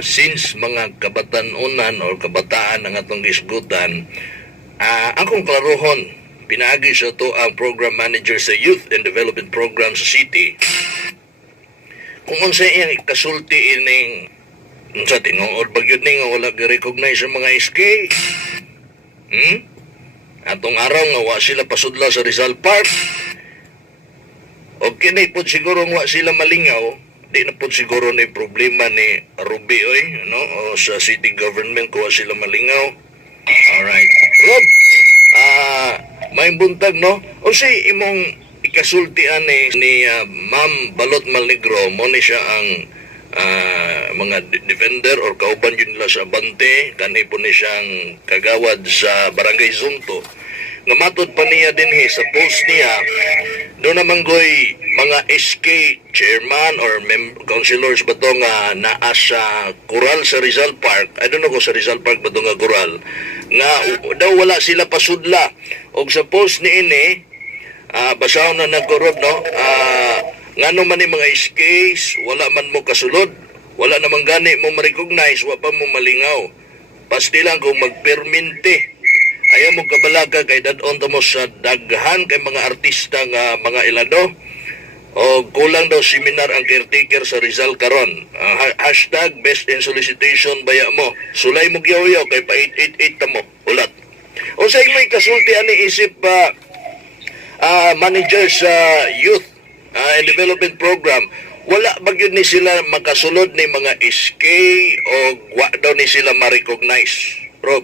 since mga kabatanunan or kabataan ang atong gisgutan, akong klarohon, pinaagi sa to ang program manager sa Youth and Development Program sa City. Kung unsa iyang kasulti ining sa tinuod bagyod ni nga wala gi-recognize sa mga SK. Atong araw nga wa sila pasudla sa Rizal Park. O kinay po siguro nga sila malingaw, di na po siguro na problema ni Ruby no? O sa city government kung wa sila malingaw. Alright. Rob, may buntag, no? O si imong ikasultian ni Ma'am Balot Malnegro, mo ni siya ang mga defender or kauban yun nila sa Abante, kanhi po ni siyang kagawad sa Barangay Zunto. Nga matod pa niya din sa post niya, doon naman goy mga SK chairman or councilors ba to nga naa sa Coral sa Rizal Park. I don't know kung sa Rizal Park ba to nga Coral. Nga daw wala sila pasudla. O sa post ni ini, basaw na nagkorod, no? Ngano man ni mga SKs, wala man mo kasulod, wala namang gani mo ma-recognize, wala pa mo malingaw. Pasti lang kung magperminte. Ayaw mo kabalaga kay dadon mo sa daghan kay mga artista nga mga ilado. O kulang daw seminar ang caretaker sa Rizal karon. Hashtag best in solicitation baya mo. Sulay mo giyaw kay pa 888 ta mo. Ulat. O sa may kasulti ani isip manager sa Youth and Development Program, wala ba yun ni sila makasulod ni mga SK o wa daw ni sila ma-recognize? Rob?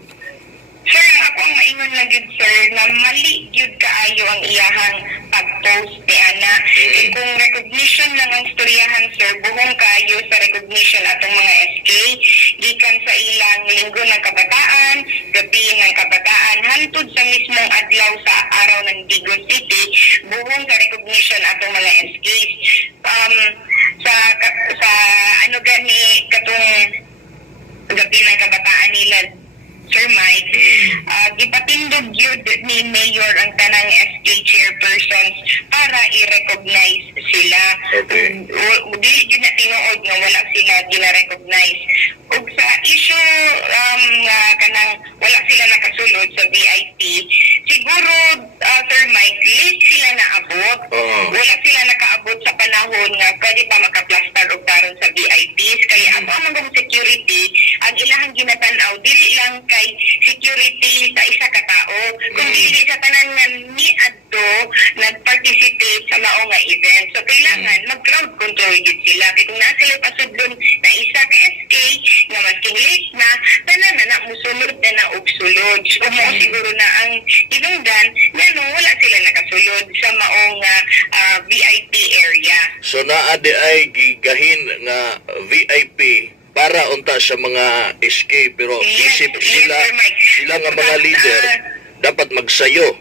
Sir, ako ang maingon lang yun, sir, na mali yun kaayo ang iyahang pag-post ni Ana. Kung recognition lang ang storyahan, sir, buhong kaayo sa recognition atong mga SK, gikan sa ilang linggo ng kabataan, gabi ng kabataan, hantod sa mismong adlaw sa araw ng Digos City, buhong sa recognition atong mga SK. Sa ano gani katong gabi ng kabataan nila, Sir Mike, gipatindog yun ni Mayor ang tanang SK chairpersons para i-recognize sila. Okay. Dili yun na tinuod nga wala sila gina-recognize. Ug sa issue nga kanang wala sila nakasulod sa VIP, siguro, Sir Mike, late sila naabot. Wala sila nakaabot sa panahon nga pwede pa makaplastar og taron sa VIPs. Kaya ako ang mga security, ang ilahang ginatanaw, dili lang kay security sa isa ka tao, kung dili sa tanan nga ni adto nag-participate sa mao nga event. So kailangan mag-crowd control gid sila. Kaya kung nasa sila pasudlon na isa ka SK nga masking late na, tanan na musulod na og sulod. So mo siguro na ang tinungdan nga no, wala sila nakasulod sa maong VIP area. So naa di ay gigahin nga VIP para unta sa mga SK, pero isip sila nga mga leader dapat magsayo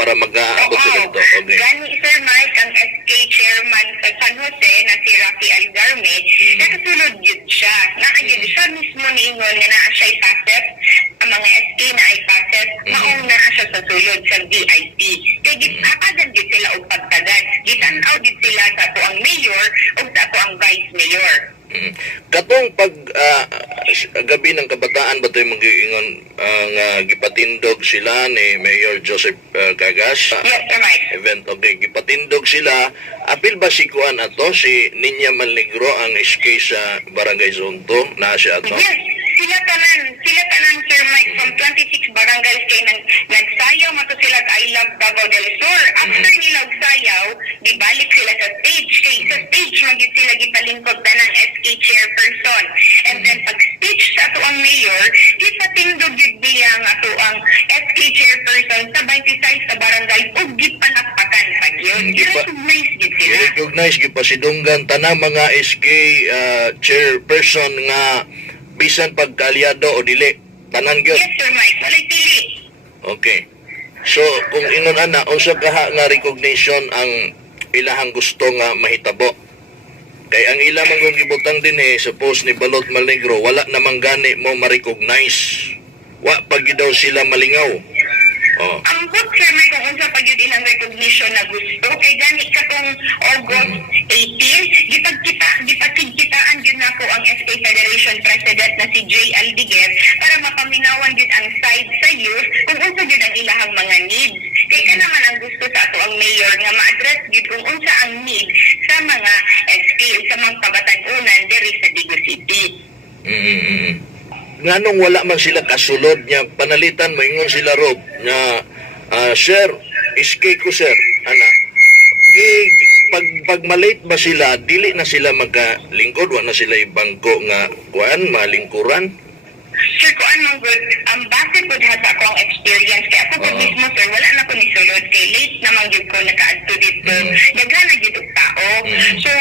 para mag-aabot sila ito. Okay. Gani, Sir Mike, ang SK chairman sa San Jose na si Rafi Algarme, nakasulod yun siya. Nakayun siya mismo niingon nga naa siya ipaset, ang mga SK na ipaset, maong naa siya sa sulod sa VIP. Kaya gitapagan yun sila o pagtagad. Gitanaw yun sila sa po ang mayor o sa po ang vice mayor. Katong pag gabi ng kabataan ba ito yung mag-iingon nga gipatindog sila ni Mayor Joseph Cagas? Yes, Sir Mike. Event, okay, gipatindog sila. Apil ba si Kuan ato, si Ninya Malnegro ang SK sa Barangay Zonto na siya ato? Yes, sila tanan, Sir Mike, from 26 barangays kay nagsayaw mato sila sa I Love Davao del Sur. After nila sayaw, gibalik sila sa stage. Kay sa stage, magit sila gipalingkod na ng SK chairperson. And then pag speech sa ato ang mayor, gipatindog yun niya ang ato ang SK chairperson sa 26 sa barangay ug gipanakpakan pag yun. I-recognize yun sila. I-recognize, gipasidunggan tanang mga SK chairperson nga bisan pagkaalyado o dili. Tanan gyud. Yes, Sir Mike. Walay pili. Okay. So, kung inon ana, unsa kaha nga recognition ang ilahang gusto nga mahitabo? Kay ang ila mong gibutang din sa post ni Balot Malnegro, wala namang gani mo ma-recognize. Wa pag daw sila malingaw. Ang good, Sir Mike, kung unsa pag yun ang recognition na gusto, kay gani katong August 18, gipagkitaan yun na ako ang SK Federation President PJ Aldiger para mapaminawan gyud ang side sa youth kung unsa gyud ang ilahang mga needs. Kay ka naman ang gusto sa ato ang mayor nga ma-address gyud kung unsa ang need sa mga SK sa mga kabatan-unan diri sa Digo City. Nganong wala man sila kasulod niya panalitan mo ingon sila Rob nga sir, SK ko sir, ana. Pag malate ba sila, dili na sila magkalingkod, wala na sila ibangko nga kuan, malingkuran. Sir, kung anong good, base po sa ako ang experience. Kaya ako po mismo, sir, wala na ko ni sulod. Kay late naman yun ko naka-adto dito. Daghan na yun ang tao. So,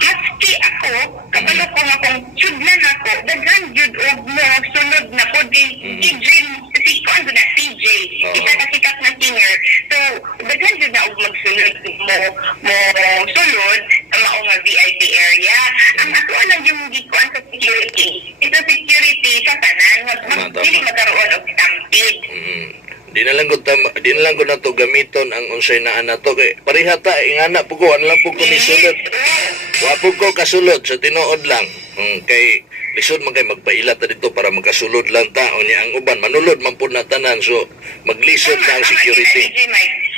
maski ako, kabalo ko nga kung sudlan ako, daghan yun og mo, sulod na ko din. PJ, kasi kung ano na, PJ, isa kasikat na singer. So, daghan yun na og magsulod mo sulod sa maong nga VIP area. Ang ako lang yung gikuan sa security. Ito security sa tanan, hindi magkaroon og stampede. Di na lang ko na to gamiton ang unsay naa na to kay parihata ingana po ko ano lang po ko ni sulod. Wa po ko kasulod sa tinuod lang. Kay lisod man kay magpaila ta dito para magkasulod lang ta unya ang uban manulod man pud na tanan so maglisod na ang security.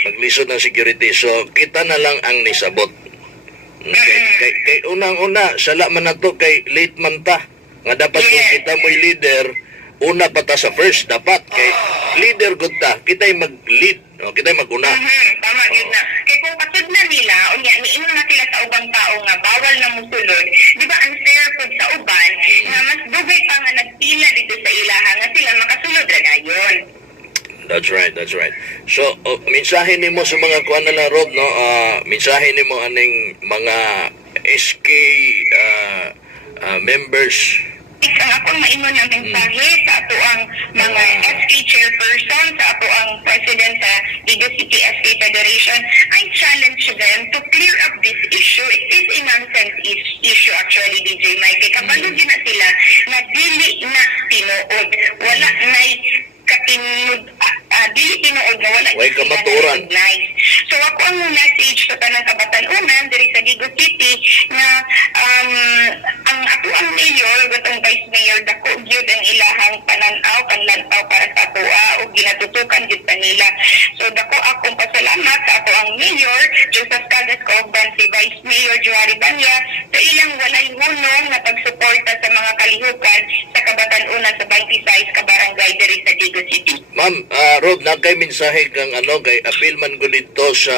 Maglisod ng security so kita na lang ang nisabot. Kay unang-una sala man nato kay late man ta nga dapat kung kita mo'y leader una pa ta sa first dapat kay leader gud ta kita'y mag-lead no? Kita'y mag-una. Tama yun na. Kaya kung kasud na nila, unya, niingon na sila sa ubang tao nga bawal na musulod, di ba unfair po sa uban, nga mas dugay pa nga nagpila dito sa ilaha nga sila makasulod na gayon. That's right. So, mensahe nimo sa mga kuan na lang, Rob, no? Mensahe nimo aning mga SK members. Ang akong maingon na mensahe sa ato ang mga SK chairperson, sa ato ang president sa Digo City SK Federation, I challenge them to clear up this issue. It is a nonsense issue actually, DJ Mike. Kaya kabalugin na sila na dili na tinuod. Wala na'y katinud, dili tinuod na wala Way kamaturan. So ako ang message sa tanang kabatan-unan diri sa Digo City na ang ato ang mayor, gatong vice mayor, dako gyud ang ilahang pananaw, panlantaw para sa atoa o ginatutukan gyud pa nila. So dako akong pasalamat sa ato ang mayor, Joseph Cagas Cogban, si vice mayor Juari Banya, sa ilang walay hunong na pagsuporta sa mga kalihukan sa kabatan-unan sa 26 ka barangay diri sa Digo City. Ma'am, Rob, nakay mensahe kang kay appeal man ko dito sa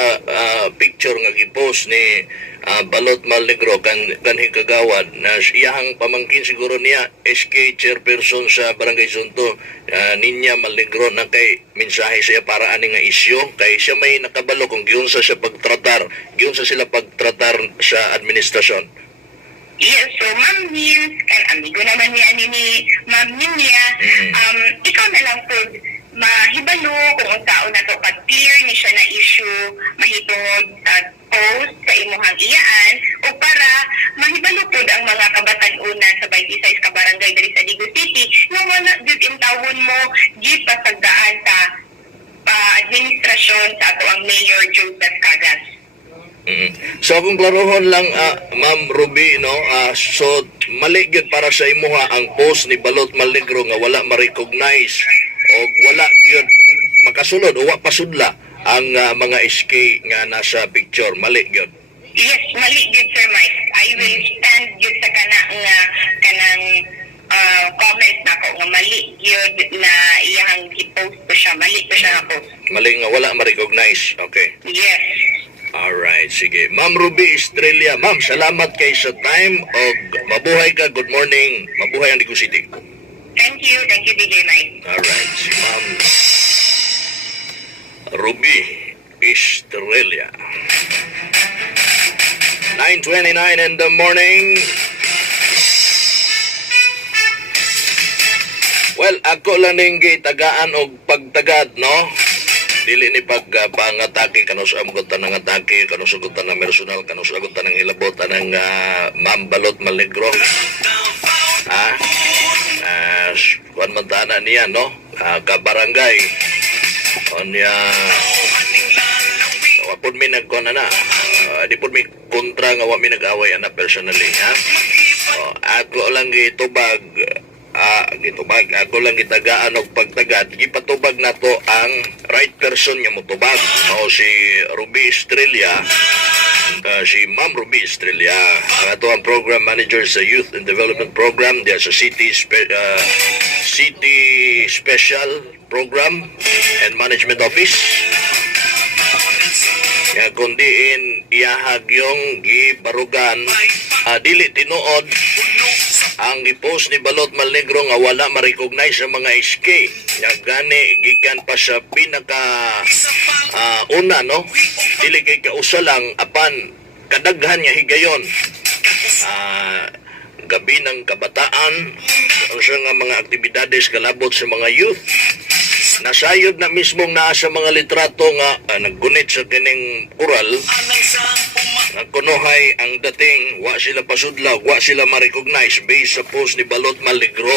picture nga gipost ni Balot Malnegro kanhi kagawad na iyahang pamangkin siguro niya SK chairperson sa Barangay Sunto Ninya Malnegro na kay mensahe siya para ani nga isyu kay siya may nakabalo kung giunsa siya pagtratar sila pagtratar sa administrasyon. Yes, so Ma'am Nils, kan amigo naman niya ni Ma'am Ninya, ikaw na lang po mahibalo kung unsaon na to pag-clear ni siya na issue mahitungod post sa imuhang iyaan o para mahibalo po ang mga kabatan-unan sa 26 ka barangay diri sa Digo City nga wala jud intawon mo di pasagdaan sa administrasyon sa ato ang Mayor Joseph Cagas. So kung klarohon lang Ma'am Ruby no so mali gyud para sa imuha ang post ni Balot Malnegro nga wala ma-recognize o wala gyud makasulod o wa pasudla ang mga SK nga nasa picture mali gyud. Yes, mali gyud Sir Mike. I will stand gyud sa kanang comment nako nga mali gyud na iyang i-post ko siya. Mali ko siya nga post. Mali nga wala ma-recognize. Okay. Yes. Alright, sige. Ma'am Ruby Estrella, ma'am, salamat kay sa time o mabuhay ka. Good morning. Mabuhay ang Digo City. Thank you, DJ Mike. Alright, si Ma'am Ruby Estrella. 9:29 in the morning. Well, ako lang ning gitagaan og pagtagad, no? Dili ni pangatake kanus amugutan ng atake kanus agutan ng personal kanus agutan ng ilabot ng Ma'am Balot Malnegro kuan man tana niya no kabarangay onya wapod mi nagkuan na di pod mi kontra nga wa mi nag-away ana personally ha ako lang gitubag gitubag. Ako lang gitagaan og pagtagad. Gipatubag nato ang right person nga motubag. Mao si Ruby Estrella. Si Ma'am Ruby Estrella. Ang ato ang program manager sa Youth and Development Program diya sa City Special Program and Management Office. Kaya kundiin iyahag yung gibarugan dili tinuod ang gipost ni Balot Malnegro nga wala ma-recognize sa mga SK. Nga gani gikan pa sa pinaka una no. Dili kay kausa lang apan kadaghan nga higayon. Gabi ng kabataan ang sa nga mga aktibidades kalabot sa mga youth. Nasayod na mismong naa sa mga litrato nga naggunit sa kining oral nga kunohay ang dating wa sila pasudlaw, wa sila ma-recognize based sa post ni Balot Maligro.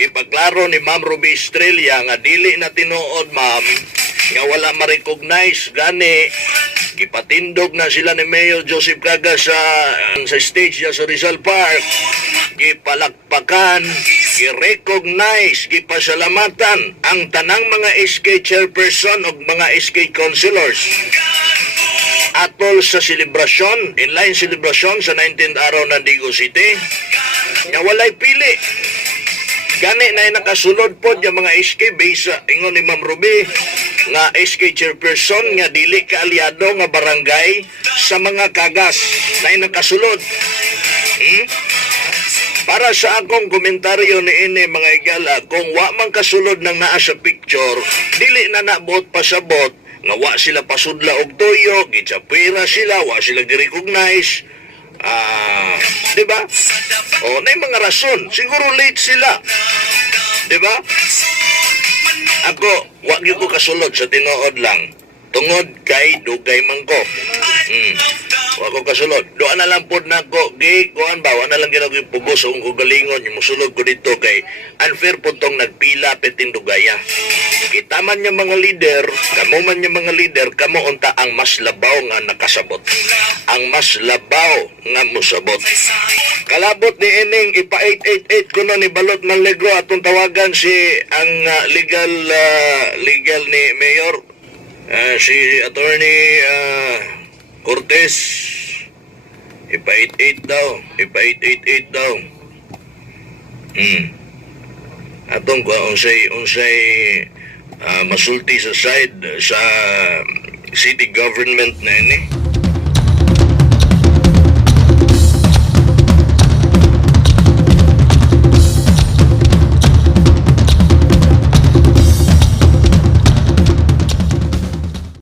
Ipaklaro ni Ma'am Ruby Estrella nga dili na tinuod ma'am nga wala ma-recognize gani gipatindog na sila ni Mayor Joseph Caga sa stage niya sa Rizal Park. Gipalakpakan, gi-recognize, gipasalamatan ang tanang mga SK chairperson o mga SK councilors. Atol sa selebrasyon, inline selebrasyon sa 19th araw ng Digo City, nga walay pili. Gani na nakasunod po yung mga SK base sa ingon ni Ma'am Ruby nga SK chairperson nga dili ka aliado nga barangay sa mga kagas na nakasulod. Para sa akong komentaryo ni ini mga igala, kung wa man kasulod ng naa sa picture, dili na nabot pasabot nga wa sila pasudla og toyo, gitsapira sila, wa sila gi-recognize. Di ba? O, na mga rason. Siguro late sila. Di ba? Ako, wa gyud ko kasulod sa tinuod lang. Tungod kay dugay man ko. Wa ko kasulod. Doan na lang pod nako kuan ba, wa na lang ginag pugos ang kugalingon yung musulod ko dito kay unfair po tong nagpila petin dugaya. Kita man yung mga leader, kamo man yung mga leader, kamo unta ang mas labaw nga nakasabot. Ang mas labaw nga musabot. Kalabot ni ining ipa 888 kuno ni Balot Malnegro atong tawagan si ang legal ni Mayor si Attorney Cortez. Ipa 88 daw. Ipa 888 daw. Atong unsay masulti sa side sa city government na ini.